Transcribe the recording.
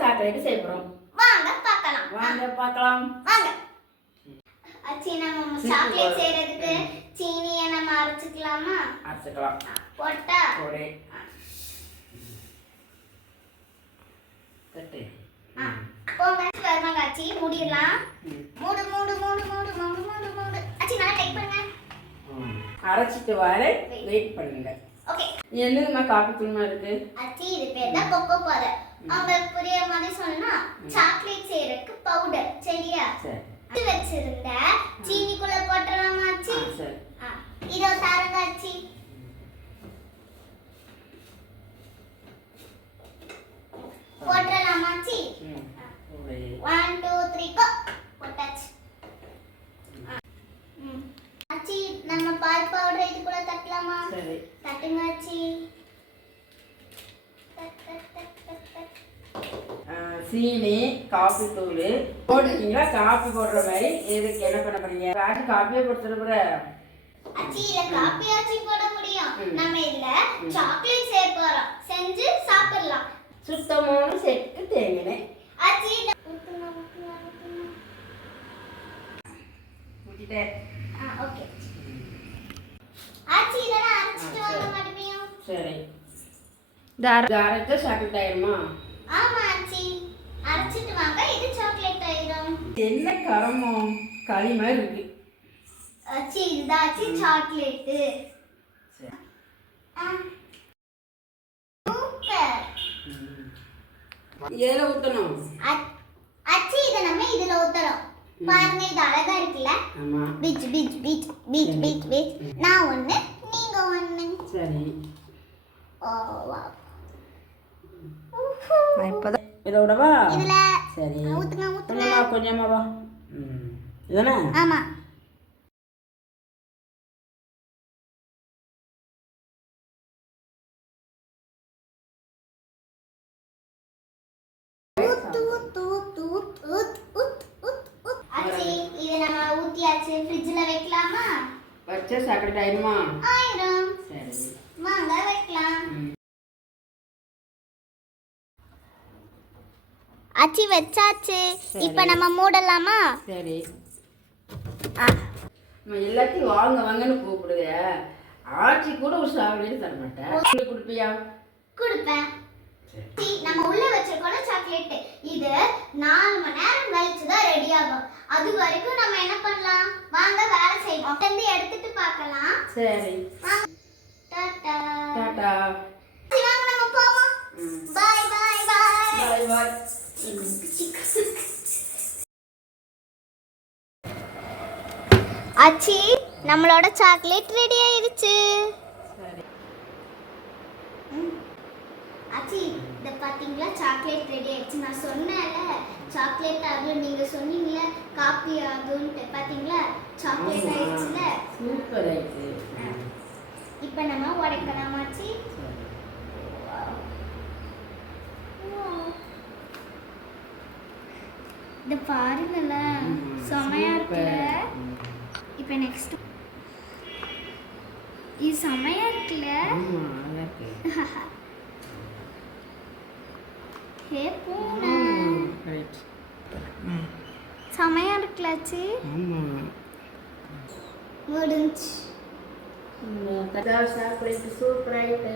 Chocolate செய்யறோம். வாங்க பார்க்கலாம். வாங்க. அச்சி நம்ம சாக்லேட் செய்யறதுக்கு சீனியை நம்ம அரைச்சுக்கலாமா? அரைச்சுக்கலாம். போட்டா போடு. கட்டு. போங்க வரமாங்க அச்சி மூடிடலாம். மூடு மூடு மூடு மூடு மூடு மூடு மூடு. அச்சி நல்லா டைப் பண்ணுங்க. அரைச்சிட்டு வர வெயிட் பண்ணுங்க. ஓகே. என்னதுமா காபி தூள்மா இருக்கு? அச்சி இது பேர் தான் கொக்கோ பவுடர். உங்களுக்கு புரிய மாதிரி சொன்னா சாக்லேட் செய்யறதுக்கு பவுடர். சரியா? சரி. இது வச்சிருந்த சீனிக்குள்ள போட்டுறலாமா அச்சி? சரி. இதோ தாரங்க அச்சி. போட்டுறலாமா அச்சி? 1 2 3 கோ. போட்டாச்சு. அச்சி நம்ம பால் பவுடர் இதுக்குள்ள தட்டலாமா? சரி. தட்டுங்க அச்சி. சீனி காபி தூள் போடுறீங்களா? காபி போடுற மாதிரி எதுக்கு என்ன பண்ண போறீங்க? காபியே போட்டுற அச்சி இல்ல காபி ஆச்சி போட முடியும். நம்ம இதுல சாக்லேட் செய்ய போறோம். செஞ்சு சாப்பிடலாம். சுத்தமான செக்கு தேங்கினேன். அச்சி ஊத்திட்டேன். ஓகே. அச்சி இதெல்லாம் அரைச்சிட்டு வாங்க மறுபடியும். சரி. அரைச்சா சாக்லேட் ஆயிருமா? ஆமா அச்சி. அரைச்சிட்டு வாங்க. இது சாக்லேட் ஆயிரும். என்ன கரமோ களி மாதிரி இருக்கு. அச்சி இதுதான் அச்சி சாக்லேட். சரி. சூப்பர். ஏல ஊத்தணும். அச்சி இத நம்ம இதுல ஊத்தறோம். பாருங்க இது அழகா இருக்குல? ஆமா. Beach beach beach beach beach beach. நான் ஒண்ணு நீங்க ஒண்ணு. சரி. ஓ வாவ். நான் இப்பதான் இத விடவா? இதுல சரி. ஊத்துங்க ஊத்துங்க. கொஞ்சமா வா. இதனா? ஆமா. அச்சி இது நம்ம ஊத்தியாச்சு. ஃப்ரிட்ஜ்ல வைக்கலாமா? வச்சா சாக்லேட் ஆயிருமா? ஆயிரும். சரி. வாங்க வைக்கலாம். அச்சி வச்சாச்சு. இப்போ நம்ம மூடலாமா? சரி. நம்ம எல்லாத்தையும் வாங்க வாங்கன்னு கூப்பிடுதே. ஆச்சி கூட ஒரு சாக்லேட் தர மாட்டேன். உங்களுக்கு கொடுப்பியா? கொடுப்பேன். நம்ம உள்ள வச்சிருக்கோம் சாக்லேட். இது 4 மணி நேரம் கழிச்சு தான் ரெடி ஆகும். அது வரைக்கும் நம்ம என்ன பண்ணலாம்? வாங்க வேலை செய்வோம். வந்து எடுத்துட்டு பார்க்கலாம். சரி. டாடா டாடா. வாங்க நம்ம போவோம். Bye bye bye. Bye bye. அச்சி நம்மளோட சாக்லேட் ரெடி ஆயிருச்சு. சரி. அச்சி இத பாத்தீங்களா? சாக்லேட் ரெடி ஆயிடுச்சு. நான் சொன்னேன்ல சாக்லேட் ஆகும். நீங்க சொன்னீங்கல காபி ஆகும்னு. பாத்தீங்களா? சாக்லேட் ஆயிடுச்சுல. சூப்பர் ஆயிடுச்சு. இப்போ நம்ம உடைக்கலாமா அச்சி? இத பாருங்கல செமையா இருக்குல. இப்போ நெக்ஸ்ட் இது செமையா இருக்குல. ஆமா நல்லா இருக்கு. ஹே பூனா. ரைட். செமையா இருக்குல அச்சி? ஆமா. முடிஞ்சு. சாக்லேட் சூப்பர் ஆயிட்டு.